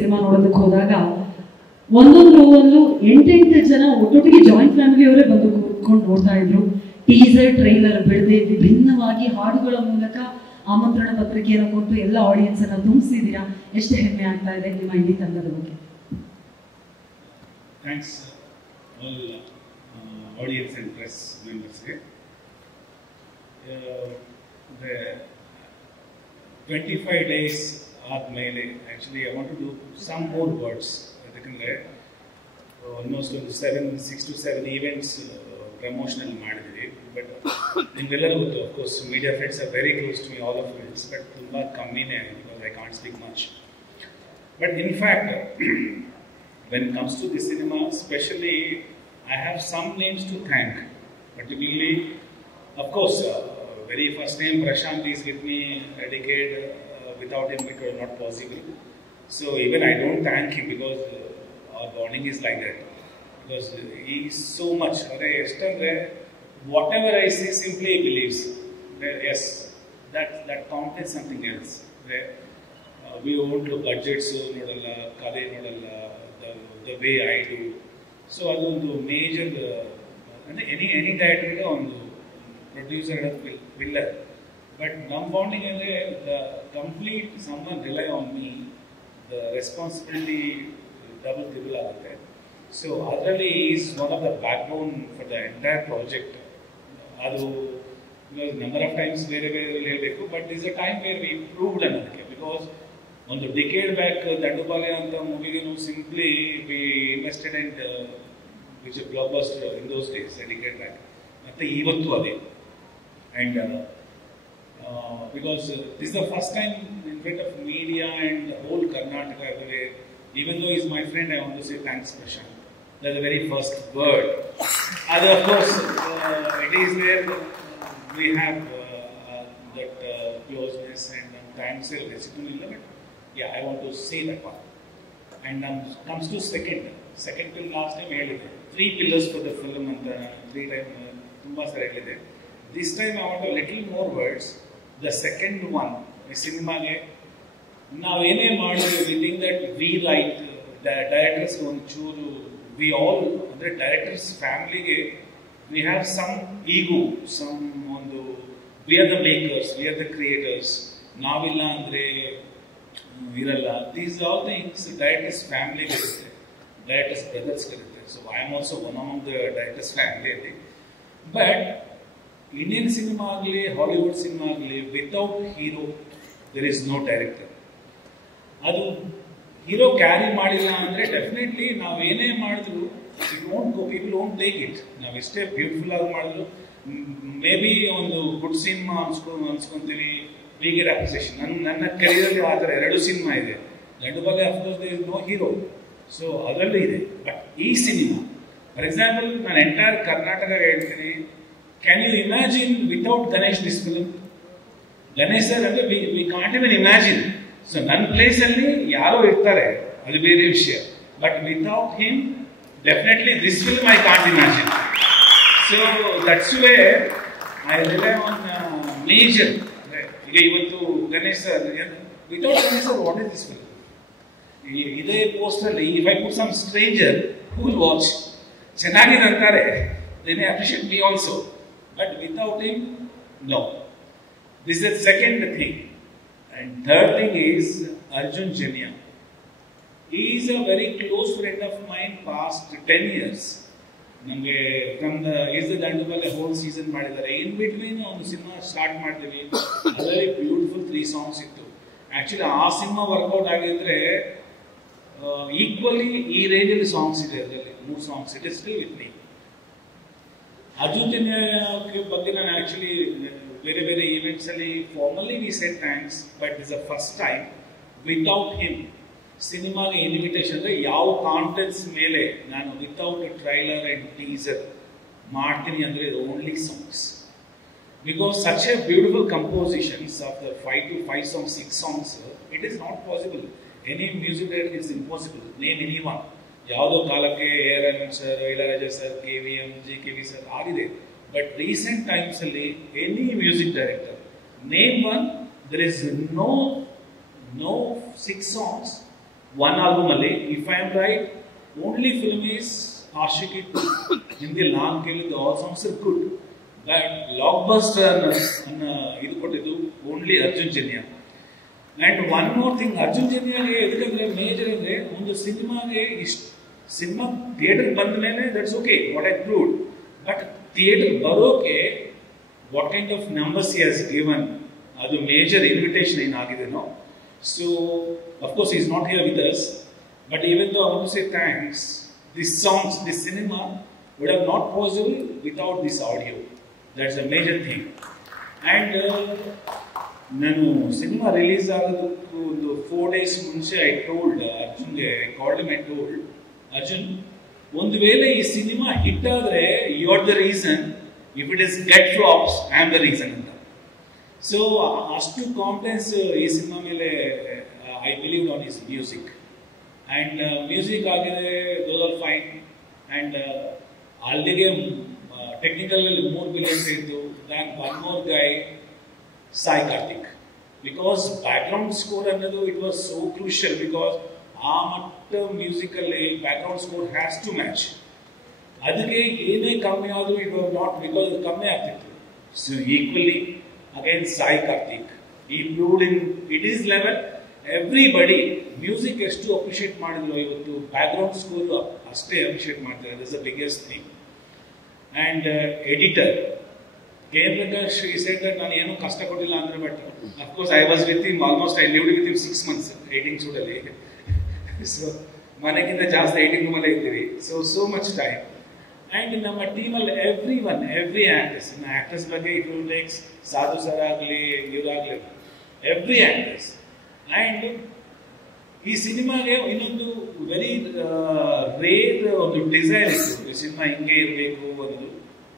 Cinema ನೋಡೋದಕ್ಕೆ ಹೋದಾಗ ಒಂದೊಂದು ರೋವಲ್ಲೂ 8 ಜನ ಒಟ್ಟೊಟ್ಟಿಗೆ ಜಾಯಿಂಟ್ ಫ್ಯಾಮಿಲಿಯವರೇ ಬಂದು ಕೂತ್ಕೊಂಡು ನೋಡ್ತಾ ಇದ್ರು. ಟೀಸರ್ ಟ್ರೈಲರ್ ಬಿಡದೆ ವಿಭಿನ್ನವಾಗಿ ಹಾಡುಗಳ ಮೂಲಕ ಆಮಂತ್ರಣ ಪತ್ರಿಕೆಯನ್ನು ಕೊಟ್ಟು ಎಲ್ಲ ಆಡಿಯನ್ಸ್ ಅನ್ನ ತುಂಬಿಸಿದ್ದೀರಾ. ಎಷ್ಟು ಹೆಮ್ಮೆ ಆಗ್ತಾ ಇದೆ ನಿಮ್ಮ ಇಡೀ ತಂಡದ ಬಗ್ಗೆ. Thanks all audience and press ಮೆಂಬರ್ಸ್ಗೆ. 25 ಡೇಸ್ ಆದಮೇಲೆ actually I want to do some more words. ಯಾಕಂದರೆ ಆಲ್ಮೋಸ್ಟ್ ಒಂದು 6 to 7 ಈವೆಂಟ್ಸ್ ಪ್ರಮೋಷನಲ್ ಮಾಡಿದ್ದೀವಿ. ಬಟ್ ನಿಮಗೆಲ್ಲರೂ ಗೊತ್ತು, of course media friends are very close to me, all of friends, but ತುಂಬ ಕಮ್ಮಿನೇ, because I can't speak much. But in fact when it comes to this cinema, especially, I have some names to thank. Particularly, of course, very first name Prashant is with me a decade. Without him, it was not possible. So even I don't thank him because our bonding is like that. Because he is so much. Whatever I say, simply he believes. Yes, that counts as something else. We won't do budgets, nodalla, kade nodalla. The way I do. So ಅದೊಂದು major ಅಂದರೆ any ಡೈರೆಕ್ಟರ್ಗೆ ಒಂದು producer pillar. But ನಮ್ಮ bonding ಅಂದರೆ the complete someone rely on me, the responsibility double triple ಆಗುತ್ತೆ. So ಅದರಲ್ಲಿ is one of the backbone for the entire project. ಅದು number of times ಬೇರೆ ಬೇರೆ ಹೇಳಬೇಕು, but is a time where we proved ಅನ್ನೋದಕ್ಕೆ. Because ಒಂದು decade back Dandupalya ಅಂತ ಮೂವಿಗೆ simply we invested and which blockbuster in those days, decade back. ಮತ್ತು ಇವತ್ತು ಅದೇ. And because this the first time in front of media and whole Karnataka everywhere. Even though he is my friend, I want to say thanks, Prashant. That's the very first word. And of course, it is where we have that closeness and thanks. Yeah, I want to say that one. And comes to second film last time ಹೇಳಿದೆ 3 pillars for the film ಅಂತ 3 time ತುಂಬಾ ಸರಿ ಹೇಳಿದೆ. This time I want a little more words. The second one, ಈ ಸಿನಿಮಾಗೆ ನಾವು ಏನೇ ಮಾಡಿದ್ವಿ, we think that we like directors ಒಂಚೂರು, we all ಅಂದರೆ ಡೈರೆಕ್ಟರ್ಸ್ ಫ್ಯಾಮಿಲಿಗೆ we have some ego, some ಒಂದು we are the makers, we are the creators, ನಾವಿಲ್ಲ ಅಂದರೆ ಇರಲ್ಲ. ದೀಸ್ ಆಲ್ ಥಿಂಗ್ಸ್ ಡೈರೆಕ್ಟರ್ಸ್ ಫ್ಯಾಮಿಲಿಗೆ ಇರುತ್ತೆ, ಡೈರೆಕ್ಟರ್ಸ್ ಬ್ರದರ್ಸ್ಗೆ ಇರುತ್ತೆ. So I am also one of the directors ಫ್ಯಾಮಿಲಿಯಲ್ಲಿ. ಬಟ್ ಇಂಡಿಯನ್ ಸಿನಿಮಾ ಆಗಲಿ ಹಾಲಿವುಡ್ ಸಿನಿಮಾ ಆಗಲಿ, without hero there is no director. ಅದು ಹೀರೋ ಕ್ಯಾರಿ ಮಾಡಿಲ್ಲ ಅಂದರೆ ಡೆಫಿನೆಟ್ಲಿ ನಾವು ಏನೇ ಮಾಡಿದ್ರು it won't go, people won't take it. ನಾವು ಎಷ್ಟೇ ಬ್ಯೂಟಿಫುಲ್ ಆಗಿ ಮಾಡಿದ್ರು, ಮೇ ಬಿ ಒಂದು ಗುಡ್ ಸಿನಿಮಾ ಅನ್ಸ್ಕೊಂತೀವಿ, ವಿ ಗೆಟ್ ಅಪ್ರಿಸಿಯೇಷನ್. ನನ್ನ ಕೆರಿಯರಲ್ಲಿ ಆ ಥರ 2 ಸಿನಿಮಾ ಇದೆ. Dandupalya of course there is no hero, so ಅದರಲ್ಲೂ ಇದೆ. ಬಟ್ ಈ ಸಿನಿಮಾ ಫಾರ್ ಎಕ್ಸಾಂಪಲ್ ನಾನು ಎಂಟೈರ್ ಕರ್ನಾಟಕ ಹೇಳ್ತೀನಿ, can you imagine without Ganesh this film? Ganesh sir ಅಂದರೆ we can't even imagine. So ನನ್ನ ಪ್ಲೇಸಲ್ಲಿ ಯಾರೋ ಇರ್ತಾರೆ, ಅದು ಬೇರೆ ವಿಷಯ. But without him definitely this film I can't imagine. So that's way I rely on major. ಈಗ ಇವತ್ತು Ganesh sir, without Ganesh sir what is this film? ಇದೇ ಪೋಸ್ಟಲ್ಲಿ if I put some stranger who will watch, ಚೆನ್ನಾಗಿದೆ ಅಂತಾರೆ, they may appreciate me also. But without him no. This is the second thing. And third thing is Arjun Janya. He is a very close friend of mine past 10 years. ನಮಗೆ from the is the Dandupalya whole season ಮಾಡಿದ್ದಾರೆ. In between ಒಂದು cinema start ಮಾಡಿದ್ವಿ, ಅದರಲ್ಲಿ beautiful 3 songs ಇತ್ತು. Actually ಆ cinema work out ಆಗಿದ್ರೆ equally ಈ ರೇಂಜಲ್ಲಿ ಸಾಂಗ್ಸ್ ಇದೆ, ಅದರಲ್ಲಿ 3 songs. It is still with me. Arjun Janya ಬಗ್ಗೆ ನಾನು ಆ್ಯಕ್ಚುಲಿ ಬೇರೆ ಬೇರೆ ಈವೆಂಟ್ಸಲ್ಲಿ formally we said thanks, but is the first time without him ಸಿನಿಮಾಗೆ ಇನ್ವಿಟೇಷನ್ ಅಂದರೆ ಯಾವ ಕಾಂಟೆಂಟ್ಸ್ ಮೇಲೆ ನಾನು ವಿತೌಟ್ ಟ್ರೈಲರ್ ಆ್ಯಂಡ್ ಟೀಸರ್ ಮಾಡ್ತೀನಿ ಅಂದರೆ only songs. Because such a beautiful compositions of the 5 to 5 songs, 6 songs, it is not possible. Any music director is impossible. Name any one. ಯಾವುದೋ ಕಾಲಕ್ಕೆ A R. Rahman sir, Ilaiyaraaja sir, KVM, JKV sir ಆಗಿದೆ. But recent ಟೈಮ್ಸಲ್ಲಿ any music director name one, there is no 6 songs one album ಅಲ್ಲಿ, if I am right, only film is Ashiki 2. Hindi ನಾನು ಕೇಳಿದ್ದು all songs are good, but blockbuster ಅನ್ನ ಇದು ಕೊಟ್ಟಿದ್ದು only Arjun Janya. And one more thing, Arjun ಜನ್ಯಗೆ ಎದಕ್ಕಂದ್ರೆ major ಅಂದ್ರೆ ಒಂದು ಸಿನಿಮಾಗೆ ಸಿನಿಮಾ ಥಿಯೇಟರ್ ಬಂದ ಮೇಲೆ that's okay, what I proved, but theatre ಬರೋಕೆ what kind of numbers he has given, ಅದು ಮೇಜರ್ ಇನ್ವಿಟೇಷನ್ ಏನಾಗಿದೆನೋ. So of course he is not here with us, but even though I want to say thanks, these songs, this cinema would have not possible without this audio. That's a major thing. And ನಾನು cinema release ಆಗೋದಕ್ಕೂ ಒಂದು 4 days ಮುಂಚೆ I told ಅರ್ಜುನ್ಗೆ, I called him, I told Arjun, ಒಂದು ವೇಳೆ ಈ cinema hit ಆದ್ರೆ you are the reason, if it is get flops I am the reason ಅಂತ. ಸೊ ಅಷ್ಟು ಕಾನ್ಫಿಡೆನ್ಸ್ ಈ ಸಿನಿಮಾ ಮೇಲೆ I believe on his music. And music ಆಗಿದೆ, ದೋಸ್ ಆರ್ ಫೈನ್. ಆ್ಯಂಡ್ ಅಲ್ಲಿಗೆ ಟೆಕ್ನಿಕಲ್ 3 billion ಇತ್ತು. Then one more guy, Sai Karthik, because background score ಅನ್ನೋದು it was so crucial, because ಆ ಮಟ್ಟ musically background score has to match. ಅದಕ್ಕೆ ಏನೇ ಕಮ್ಮಿ ಆದರೂ ಇಟ್ ವಾಸ್ ನಾಟ್, ಬಿಕಾಸ್ ಕಮ್ಮಿ ಆಗ್ತಿತ್ತು. So equally again Sai Karthik, ಈ proved in it is level. Everybody music ಎಷ್ಟು ಅಪ್ರಿಷಿಯೇಟ್ ಮಾಡಿದ್ರು ಇವತ್ತು, ಬ್ಯಾಕ್ಗ್ರೌಂಡ್ ಸ್ಕೋರ್ ಅಷ್ಟೇ ಅಪ್ರಿಷಿಯೇಟ್ ಮಾಡ್ತಾರೆ. That's the biggest thing. And editor K M. Prakash, ಈ ಸೈಡ್ ನಾನು ಏನೂ ಕಷ್ಟ ಕೊಟ್ಟಿಲ್ಲ ಅಂದ್ರೆ, but of course I was with him, almost I lived with him 6 months editing ಶೂಟಲ್ಲಿ. ಸೊ ಮನೆಗಿಂತ ಜಾಸ್ತಿ ಏಟಿಂಗ್ ರೂಮಲ್ಲೇ ಇದ್ದೀವಿ. So much time. ಆ್ಯಂಡ್ ನಮ್ಮ ಟೀಮಲ್ಲಿ ಎವ್ರಿ ಆ್ಯಕ್ಟರ್ಸ್ ಬಗ್ಗೆ ಇಟ್ ವಿಲ್ ಟೇಕ್ಸ್, ಸಾಧು ಸರ್ ಆಗಲಿ, ಇವರಾಗಲಿ, ಎವ್ರಿ ಆ್ಯಕ್ಟರ್ಸ್. ಆ್ಯಂಡ್ ಈ ಸಿನಿಮಾಗೆ ಇನ್ನೊಂದು ವೆರಿ ರೇರ್ ಒಂದು ಡಿಸೈರ್ ಇತ್ತು, ಈ ಸಿನಿಮಾ ಹಿಂಗೆ ಇರಬೇಕು ಅನ್ನೋದು.